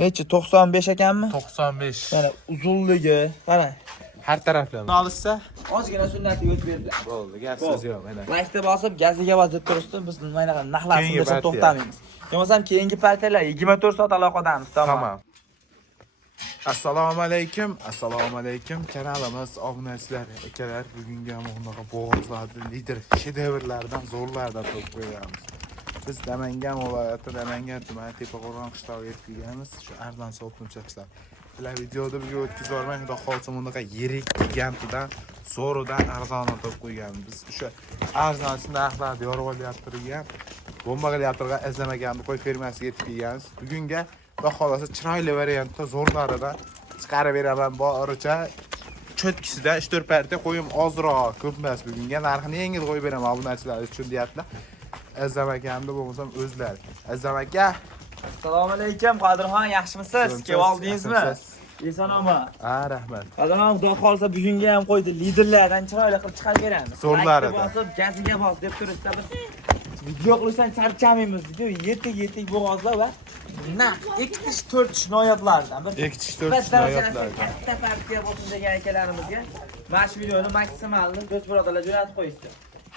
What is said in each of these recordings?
Necha 95 ekanmi? 95. Mana uzunligi, qarang. Har taraflama. Olishsa, Ozgina sunnatga yo'l berdi. bo'ldi. Gap so'z yo'q, mana. Laykni bosib, gaziga bosib turibdi. Biz mana naqlarimizda to'xtamaymiz. Bo'lmasam keyingi partiyalar 24 soat aloqadamiz, tamom. Assalomu alaykum kanalimiz obunachilar, akalar. Bugungi bunaqa bo'g'ozlarni lider shedevrlardan, zo'rlardan to'p qo'yamiz. Biz Namangan viloyati, Namangan tumani Tepaqo'rg'on qishlog'iga yetib kelganmiz. Shu arzon so'pimcha qishlar. Bular videoda bizga o'tkazib yormang, xudo xolsa bunaqa yirik gigantidan, zo'ridan arzonni to'p qo'yganmiz. Biz o'sha arzonchi narxlarni yorib olyapti turgan, bomba qilyaptirgan izlamaganni qo'y fermasiga yetib kelganmiz. Bugunga xudo xolsa chiroyli variantda zo'rlaridan chiqarib beraman boricha. Cho'tkisida 3-4 partiya qo'yim ozroq, ko'p emas bugunga. Narxini yengil qo'yib beraman obunachilar uchun deyaptilar. Azamakamni bo'lmasam o'zlari. Azamaka. Assalomu alaykum, Qodirxon, yaxshimisiz? Kelib oldingizmi? Eson-omon. Rahmat. Qodirxon, xudo xolsa bugunga ham qo'ydi. Liderlardan chiroyli qilib chiqarib beramiz. Zo'rlaridan. Bosib, gaziga bos deb turibdi. Video qilishdan charchamaymiz. Video yetik bo'g'ozlar va naq 2-4 noyoblardan. 2-4 noyoblardan. Katta partiya bo'lsin degan akalarimizga mana shu videoni maksimalni do'st birodarlar jo'natib qo'yishdi.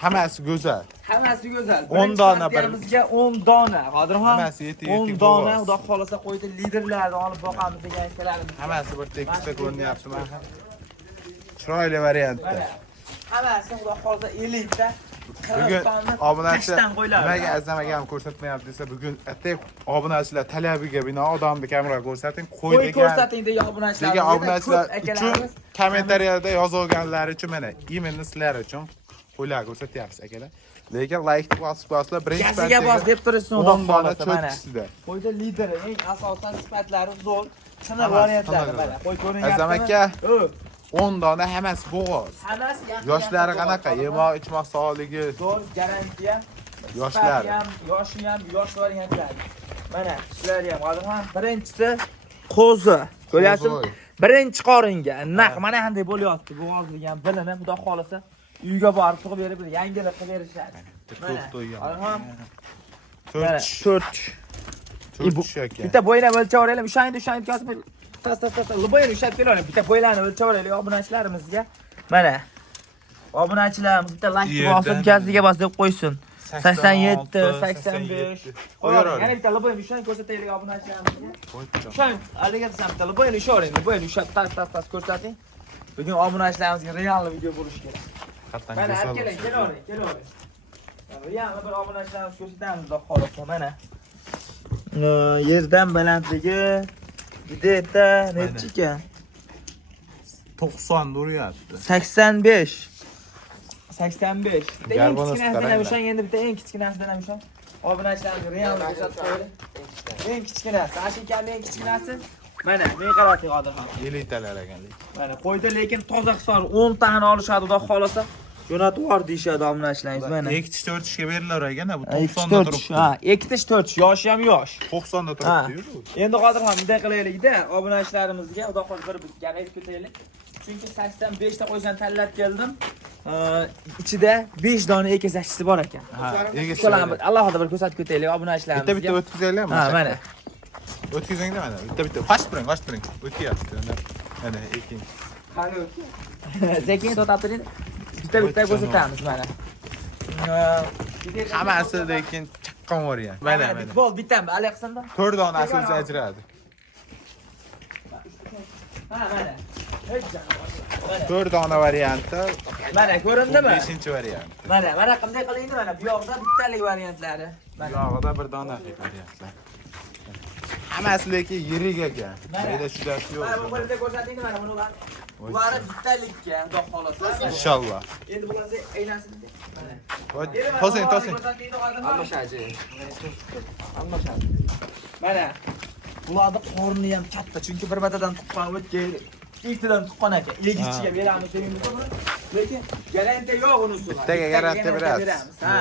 Hammasi go'zal. Hammasi go'zal. 10 dona birimizga 10 dona. Qodirxon. Hammasi yetik 10 dona, xudo xolasa qo'ydi. Liderlarni olib boqamiz degan akalarimiz. Hammasi bir tekisda ko'rinyapti mana. Chiroyli variantda. Hammasi xudo xolasa 50 ta. Bugun obunachilar nimaga azamagan ko'rsatmayapti desa, bugun atek obunachilar talabiga binoan odamni kamera ko'rsating, qo'y ko'rsating degan obunachilar. Degan obunachilar uchun kommentariyada yozganlar uchun mana imенно sizlar uchun qo'ylar ko'rsatyapsiz akalar. Lekin like bosib birinchi gaziga bos deb turishsin xudo xolasa mana. Cho'tkisida. Qo'yda lider eng asosiy sifatlari zo'r. Siniq variantlari mana. Qo'y ko'rinyapti. Azamaka 10 dona hammasi bo'g'oz. Hammasi yaxshi. Yoshlari qanaqa? Yemoq, ichmoq sog'ligi. Zo'r garantiya. Yoshlar. Yoshi ham yosh variantlar. Mana shular ham Qodirxon. Birinchisi qo'zi. Ko'ryapsizmi? Birinchi qoringa naq mana qanday bo'lyapti. Bo'g'ozligi ham bilinib, xudo xolasa uyga borib tug'ib berib, yangilik qilib berishadi. To'q to'ygan. Qodirxon 4. Bitta bo'ylab o'lchavoraylik. O'shani yozib tas. Bo'yini ushlab kelaverib. Bitta bo'ylarni o'lchavoraylik obunachilarimizga. Mana. Obunachilarimiz bitta like bosib, gaziga bos deb qo'ysin. 87, 85. Qo'yaveramiz. Yana bitta bo'yini o'shani ko'rsataylik obunachilarimizga. O'shani aliga desam bitta bo'yini ushlavering. Bo'yini ushlab tas ko'rsating. Bugun obunachilarimizga real video bo'lishi kerak. Mana kelavering. Real bir obunachilarimiz ko'rsatamiz xudo xolasa mana. Yerdan balandligi Gideta necha ekan? 90 uryapti. 85. Eng kichkinasidan ham o'shan, endi bitta eng kichkinasidan ham o'shan. Obunachilarga real ko'rsatib qo'ydi. Eng kichkinasi, Ashikamning eng kichkinasi. Mana, men qarayapti Qodirxon. 50 talar ekanlik. Mana qo'ydi, lekin toza hisor 10 tani olishadi, xudo xolasa. Jo'natib yubor deyshadi obunachilaringiz mana. 2-4 ga berilar ekan, bu 90 da turibdi. Ha, 2-4, yoshi ham yosh. 90 da turibdi-yu. Endi Qodirxon bunday qilaylik-da, obunachilarimizga xudo xolasa bir gap aytib ketaylik. Chunki 85 ta qo'yishdan tanlab keldim. Ichida 5 dona ekizachisi bor ekan. Shularni alohida bir ko'rsatib ketaylik obunachilarimizga. Bitta o'tkazaylikmi? Ha, mana. O'tkazingda mana. Bitta. Qoch turing. O'tyapti. Mana ekin. Qani o'tdi. Zekin to'taptiring. Bitta ko'rsatamiz mana. Hammasi lekin chaqqon variant. Mana. Bo'l, bittami? Aleqsanda? 4 donasi o'zi ajradi. Ha, mana. 4 dona varianti. Mana ko'rindimi? 5-variant. Mana qanday qilingdi mana bu yoqda bittalik variantlari. Bu yoqda bir dona variantlar. Hammasi lekin yirik ekan. Mayda shudasi yo'q. Mana bu qo'lda ko'rsating mana buni. Bular bittalikka, xudo xolasa. Inshaalloh. Endi bularni aylansin. Mana. To'sing. Almashadi. Mana. Bularni qorni ham katta, chunki bir batadan tuqqan o'tgan, ikkidan tuqqan ekan. Egichiga beramiz deymizmi? Lekin garantiya yo'q unisi. Bittaga garantiya beramiz. Ha.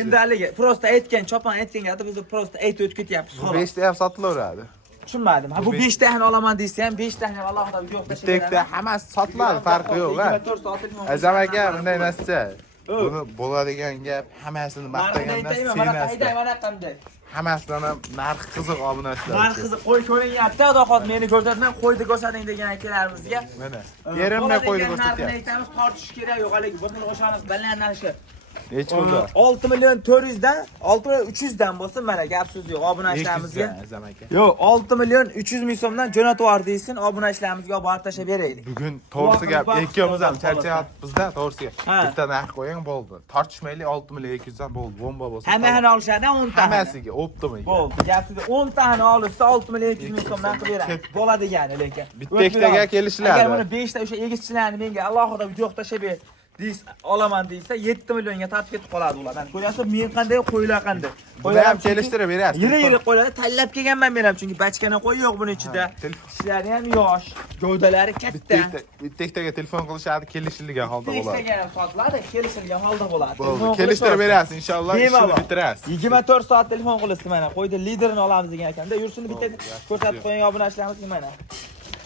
Endi haligi prosta aytgan, chopan aytgan gapni biz prosta aytib o'tib ketyapmiz. Bu 5 ta ham sotilaveradi. Tushunmadim. Ha bu 5 ta ham olaman deysa ham 5 ta ham alohida yo'q tashlaydi. Bitta hammasi sotiladi, farqi yo'q, ha. Azam aka bunday narsa. Buni bo'ladigan gap hammasini maqtagandan mana qanday. hammasidan ham narxi qiziq obunachilar. Narxi qiziq qo'y ko'rinyapti. Xudo xohlasa meni ko'rsatmang, qo'yni ko'rsating degan akalarimizga. Mana. Yerimni qo'yni Narxini ko'rsatyapti. aytamiz, tortish kerak yo'q, haligi bir xil o'shani balandlanishi. Hech bo'ldi. 6 million 400 dan 6 million 300 dan bo'lsin, mana gap so'z yo'q obunachilarimizga. Yo'q, 6 million 300 ming so'mdan jo'natib yubordisin, obunachilarimizga olib borib tashlab beraylik. Bugun to'g'risi gap, ikkimiz ham charchayapmizda, to'g'risi. Bitta narx qo'ying bo'ldi. Tortishmaylik 6 million 200 dan bo'ldi. Bomba bo'lsa. Hammani olishadi 10 ta. Hammasiga optimi. Bo'ldi. Gap so'z 10 tani olsa 6 million 200 ming so'mdan qilib beramiz. Bo'ladigani lekin. Bitta ikkitaga kelishiladi. Agar mana 5 ta o'sha egizchilarni menga alohida video tashlab ber. Dis olaman deysa 7 millionga tartib ketib qoladi ular. Mana ko'ryapsiz, men qanday qo'ylar qanday. Qo'ylar ham kelishtirib berasiz. Yili qo'ylarni tanlab kelganman men ham, chunki bachkana qo'y yo'q buning ichida. Tishlari ham yosh, gavdalari katta. Bitta ikkitaga telefon qilishadi, kelishilgan holda bo'ladi. Ishtaga ham sotiladi, kelishilgan holda bo'ladi. Bo'ldi, kelishtirib berasiz, inshaalloh ishni bitirasiz. 24 soat telefon qilasiz mana. Qo'yda liderini olamiz degan ekanda. Yursini bitta ko'rsatib qo'ying obunachilarimizga mana.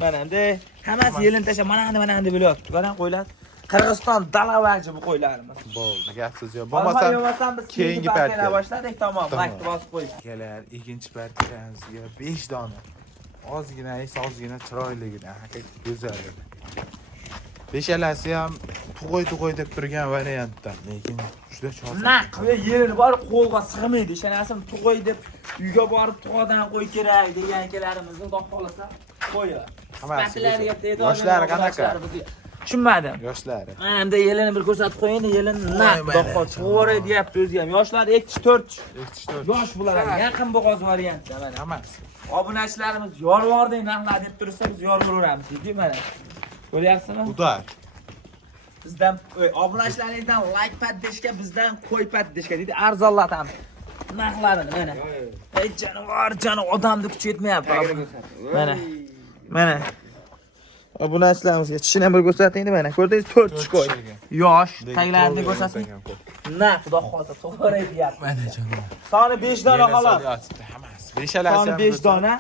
Mana endi hammasi yelin tashlab mana endi bo'lyapti. Qarang qo'ylar. Qirg'iziston dalavaji bu qo'ylarimiz. Bo'ldi, gap so'z yo'q. Bo'lmasam biz keyingi partiya boshladik, tamom, vaqt bosib qo'ydik. Kelar, ikkinchi partiyamizga 5 dona. Ozgina, ozgina chiroyligina, haqiqiy go'zal edi. Beshalasi ham tug'oy deb turgan variantdan, lekin juda chorsiz. Naq, yerini bor, qo'lga sig'maydi. Ishonasizmi, tug'oy deb uyga borib tug'odan qo'y kerak degan akalarimizni xudo xolasa qo'yar. Sifatlariga te'dor. Yoshlari qanaqa? Tushunmadim. Yoshlari. Mana endi yelini bir ko'rsatib qo'ying, yelini naq do'qqa to'g'ri deyapti o'zi ham. Yoshlar 2-4 yosh bular ham yaqin bo'g'oz variantda mana. Hammasi. Obunachilarimiz yorvording narxlar deb tursa biz yorvoraveramiz, deydi mana. Ko'ryapsizmi? Udar. Bizdan obunachilaringizdan like pad deshga, bizdan qo'y pad deshga deydi, arzonlatam. Narxlarini mana. Ey jonivor, odamni kuchi yetmayapti. Mana. Obunachilarimizga tishini ham bir ko'rsating mana. Ko'rdingiz 4 tish qo'y. Yosh, taglarini ko'rsating. Na, xudo xolasa to'g'ri deyapti. Mana jonivor. Soni 5 dona xolos. Hammasi. Beshalasi Soni 5 dona.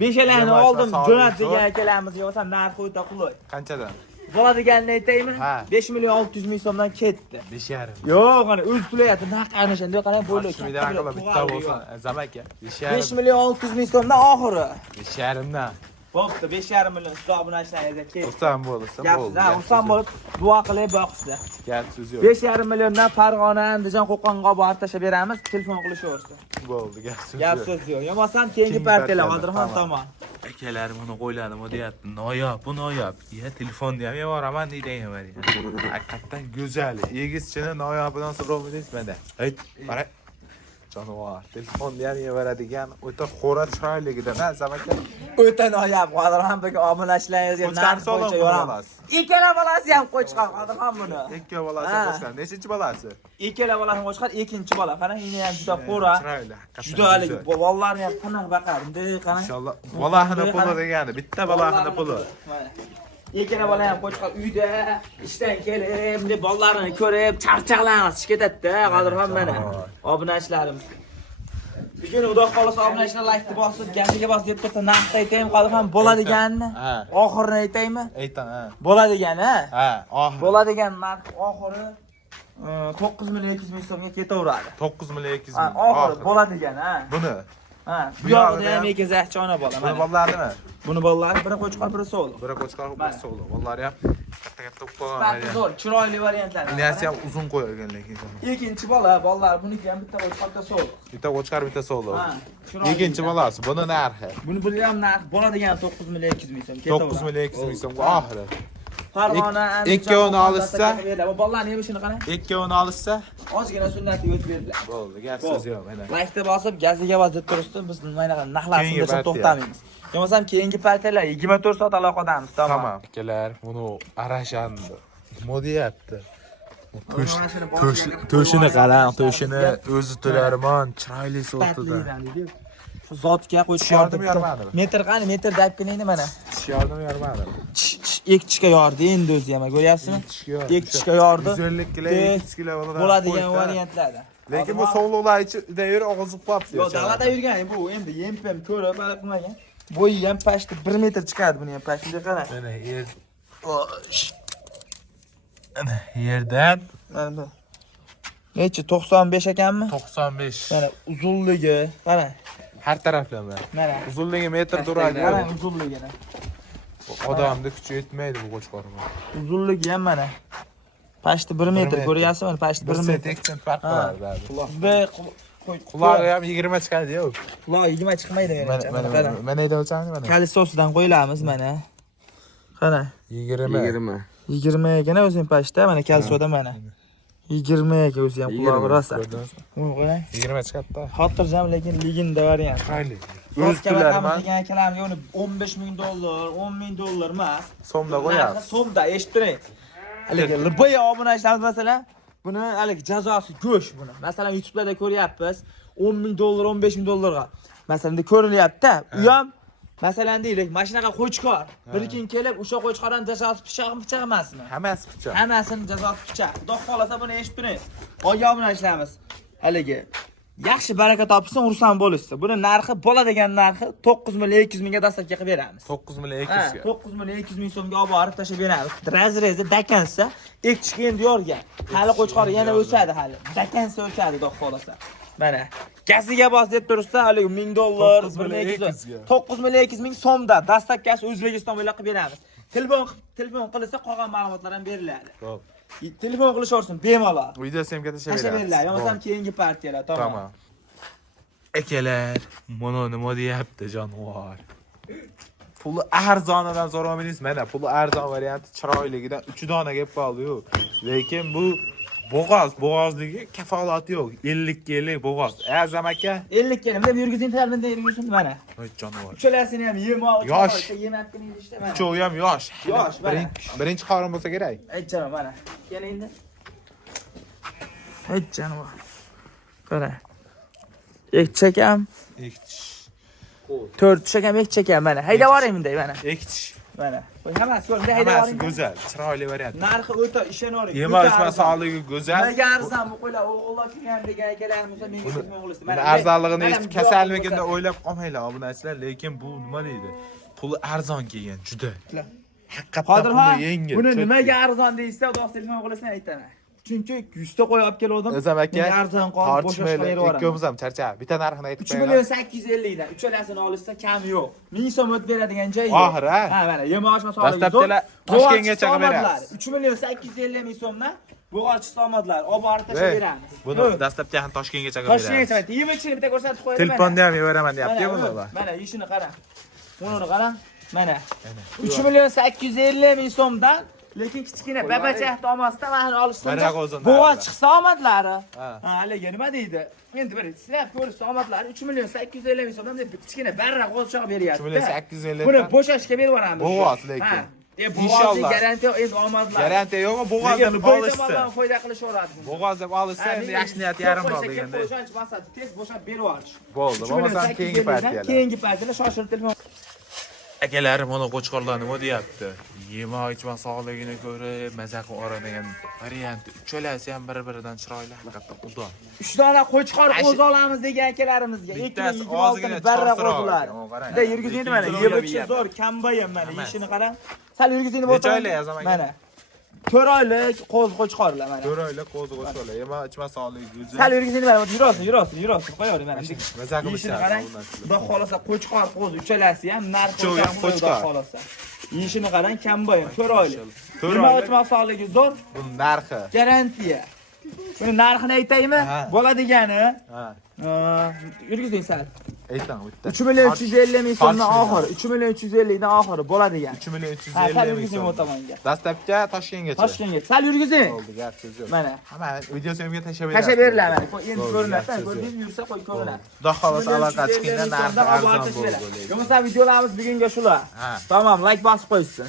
Beshalarni oldim, jo'nat degan akalarimizga bo'lsa narxi o'ta qulay. Qanchadan? Bo'ladiganini aytaymi? 5 million 600 ming so'mdan ketdi. 5,5. Yo'q, mana o'zi to'layapti. Naq ana shunday qarang bo'ylab. Bitta bo'lsa, zamaka. 5 million 600 ming so'mdan oxiri. 5,5 dan. Bo'pti, 5,5 million siz obunachilaringizga ketdi. Xursand bo'lsa bo'ldi. Xursand bo'lib duo qilib boqsizlar. Gap so'z yo'q. 5,5 milliondan Farg'ona, Andijon, Qo'qonga borib tashlab beramiz. Telefon qilishaversin. Bo'ldi, gap so'z yo'q. Gap so'z yo'q. Yo'qmasam keyingi partiyalar Qodirxon tomon. Akalar buni qo'yladim, deyapti. Noyob, bu noyob. Ya telefonni ham yuboraman deydigan variant. Haqiqatan go'zal. Egizchini noyobidan so'rovdingiz mana. Ayt, qarang. Jonivor. Telefonni ham yuboradigan, o'ta xo'ra chiroyligidan, ha, zamaka. O'ta noyob Qodirxon baka obunachilaringizga narx bo'yicha yoramiz. Ikkala bolasi ham qo'chqar Qodirxon buni. Ikki bolasi qo'chqar. Nechinchi bolasi? Ikkala bolasi qo'chqar, ikkinchi bola. Qarang, ini ham juda xo'ra. Chiroyli. Juda hali bolalarni ham qanaqa baqar. Bunday qarang. Inshaalloh bolahini puli degani, bitta bolahini puli. Ikkala bola ham qo'chqar uyda ishdan kelib, bunday bolalarini ko'rib, charchaqlanib ketadi-da, Qodirxon mana. Obunachilarimiz. Bugun xudo xolasa obunachilar like bosib, gaziga bosib deb tursa, narxni aytaymi, Qodirxon bo'ladiganini? Oxirini aytaymi? Aytang, ha. Bo'ladigani, ha? Ha, oxiri. Bo'ladigan narx oxiri 9 million 200 ming so'mga ketaveradi. 9 million 200 ming. Oxiri bo'ladigani, ha? Buni. Ha, bu yoqda ham egizakchi ona bola. Buni bolalarimi? Buni bolalari biri qo'chqor, biri so'l. Biri qo'chqor, biri so'l. Bolalari ham katta qo'ygan variant. Zo'r, chiroyli variantlar. Ilyasi ham uzun qo'ygan lekin. Ikkinchi bolalar buniki ham bitta qo'chqorda so'l. Bitta qo'chqor, bitta so'l. Ha, chiroyli. Ikkinchi bolasi, buni narxi. Buni ham narx bo'ladigan 9 million 200 ming so'm. 9 million 200 ming so'mga oxiri. Farg'ona, ikkovini olishsa, bolalarni ham shuni qarang. Ikkovini olishsa, ozgina sunnatga o'tib berdilar. bo'ldi, gap so'z yo'q mana. Like'ni bosib, gaziga bosib turibdi. Biz mana narxlarni to'xtamaymiz. Yo'qmasam keyingi partiyalar 24 soat aloqadamiz, tamom. Akalar, buni arashandi. Nima deyapti? To'shini qarang, to'shini o'zi to'larmon, chiroyli so'tida. Shu zotga qo'yib yormadimi? Metr qani, metr daypkiningni mana. Yormadimi? Ikkishga yordi endi o'zi ham, ko'ryapsizmi? Ikkishga yordi. 150 kilo, 200 kilo bo'ladigan variantlarda. Lekin bu sovliqlar ichida yurib og'izib qolibdi. Yo'q, dalada yurgan bu endi yem-pem ko'rib, baliq qilmagan. Bo'yi ham pashti 1 metr chiqadi buni ham pashtiga qarang. Mana yerdan mana Necha 95 ekanmi? 95. Mana uzunligi, qarang. Har taraflama. Mana Uzunligi metr turadi. qarang uzunligini. Odamning kuchi yetmaydi bu qo'chqorga. Uzunligi ham mana. Pashti 1 metr ko'ryapsizmi? Pashti 1 metr. Teksin farq qiladi. Qulog'i Qulog'i ham 20 chiqadi-ku. Quloq 20 chiqmaydi menimcha. Mana aytavsanmi mana? Kolesosidan qo'yilamiz mana. Qara. 20. 20 ekan o'zing pashta, mana kalsoda mana. 20 ekan o'zi ham qulog'i rosa. Qarang. 20 chiqadi-da. Xotirjam lekin legenda variant. Qayli. O'z kavatamiz degan akalarga uni 15 ming dollar, 10 ming dollar emas. So'mda qo'yamiz. So'mda eshitib turing. Haligi liboya obunachilarimiz masalan, buni haligi jazosi go'sh buni. Masalan, YouTube'da ko'ryapmiz, 10 ming dollar, 15 ming dollarga. Masalan, ko'rilyapti. U ham masalan deylik, mashinaga qo'chqor. Bir kun kelib, o'sha qo'chqordan jazosi pichoq emasmi? Hammasi pichoq. Hammasini jazosi pichoq. Xudo xolasa buni eshitib turing. Oya obunachilarimiz haligi yaxshi baraka topsin, ursan bo'lishsa. Buni narxi bola degan narxi 9 million 200 mingga dastlabki qilib beramiz. 9 million 200 ga. 9 million 200 ming so'mga olib borib tashab beramiz. Razrezi dakansa, ekchiki endi yorgan. Hali qo'chqor yana o'sadi hali. Dakansa o'sadi, xudo xolasa. Mana gaziga bos deb tursa, hali 1000 dollar, 9 million 200 ming so'mda dastlabkasi O'zbekiston bo'ylab qilib beramiz. Telefon qilsa qolgan ma'lumotlar ham beriladi. Xo'p. Telefon qilishaversin bemalol. Video semga tashlab Tashaverlar, yo'qsa keyingi partiyalar, tamom. Akalar, mana nima deyapti jonivor. Puli arzonidan so'ramaysiz. Mana puli arzon varianti chiroyligidan 3 dona gap qoldi-yu. Lekin bu bo'g'ozligi kafolati yo'q. 50 kellik bo'g'oz. Azam aka 50 kellik deb yurgizing, tayyorlanib yurgizing mana. Voy jonivor. Uchalasini ham yemoq, yemakni ishda mana. Uchovi ham yosh. Yosh, mana. Birinchi qorin bo'lsa kerak. Aytjaman mana. Keling endi. Aytjaman. Qara. Ekchak ham. Ektish. 4 tushak ham ekchak ham mana. Haydab boring bunday mana. Ektish. Mana. Qo'y hammasi ko'ringda haydab Hammasi boring. go'zal, chiroyli variant. Narxi o'ta ishonavering. Yema-ichma sog'ligi go'zal. Nega arzon bu qo'ylar o'g'illar kelgan degan akalarimiz menga ketmay qo'yishdi. Mana arzonligini eshitib kasalligini o'ylab qolmanglar obunachilar, lekin bu nima deydi? Puli arzon kelgan, juda. Haqiqatan puli yengil. Buni nimaga arzon deysiz, xudo telefon qilasizlar aytaman. Chunki 100 ta qo'yib olib kelgandim. O'zam aka, arzon qolib bo'shashga berib yuboraman. Ikkovimiz ham charchab. Bitta narxini aytib 3 million 850 dan uchalasini olishsa kami yo'q. 1000 so'm o'tib beradigan joy yo'q. Oxir ha. Ha, mana yemoqchi masalasi. Dastlabkilar Toshkentgacha qilib beramiz. 3 million 850 ming so'mdan bo'g'ochi omadlar olib borib tashlab beramiz. Buni dastlabki ham Toshkentgacha qilib beramiz. Toshkentgacha, yemoqchini bitta ko'rsatib qo'yaman. Telefonni ham beraman deyapti-ku buni. Mana ishini qarang. Buni qarang. Mana 3 million 850 ming so'mdan lekin kichkina babacha tomasdan mana olishsa bo'g'oz chiqsa omadlari. Ha, haligi nima deydi? Endi bir sizlar ko'rishsa omadlari 3 million 850 ming so'mdan deb kichkina barra qo'zchoq beryapti. 3 million 850. Buni bo'shashga berib yuboramiz. Bo'g'oz lekin. Inshaalloh. Garantiya endi omadlar. Garantiya yo'qmi bo'g'oz deb olishsa? Foyda qilishaveradi. Bo'g'oz deb olishsa endi yaxshi niyat yarim bor deganda. O'shancha maqsad tez bo'shab berib yuborish. Bo'ldi. Bo'lmasa keyingi partiyalar. Keyingi partiyalar shoshilib telefon. Akalar mana qo'chqorlar nima deyapti? Yemoq ichma sog'ligini ko'rib, maza qilib oradigan varianti. Uchalasi ham bir-biridan chiroyli, haqiqatdan xudo. 3 dona qo'chqor o'z olamiz degan akalarimizga. Bittasi 26 barra qo'zilar. Bunday yurgizingni mana, yebichi zo'r, kambayam mana, ishini qarang. Sal yurgizingni bo'lsa. Necha oylik yozaman? Mana. 4 oylik qo'chqorlar mana. 4 oylik qo'chqorlar. Yemoq ichma sog'ligi go'zal. Sal yurgizingni mana, yurasiz, qo'yavering mana. Maza qilib ishini qarang. Xudo xolasa qo'chqor qo'z uchalasi ham narxi ham qo'chqor xolasa. Yishini qarang, kambayam 4 oylik. Yemoq ichma sog'ligi zo'r. Buni narxi. Garantiya. Buni narxini aytaymi? Bo'la degani. Yurgizing sal. Aytang bitta. 3 million 350 ming so'mdan oxiri, 3 million 350 dan oxiri bo'la degan. 3 million Sal 350 ming yurgizing so'm. o'tamonga. Dastlabki Toshkentgacha. Toshkentga. Sal yurgizing. Bo'ldi, gap so'z yo'q. Mana. Hamma video so'mga tashlab beramiz. Tashlab beriladi mana. Endi ko'rinadi, ko'rdingiz yursa qo'y ko'rinadi. Xudo xolasa aloqa chiqqanda narxi arzon bo'ldi. Yo'qsa videolarimiz bugunga shular. Tamom, like bosib qo'ysin.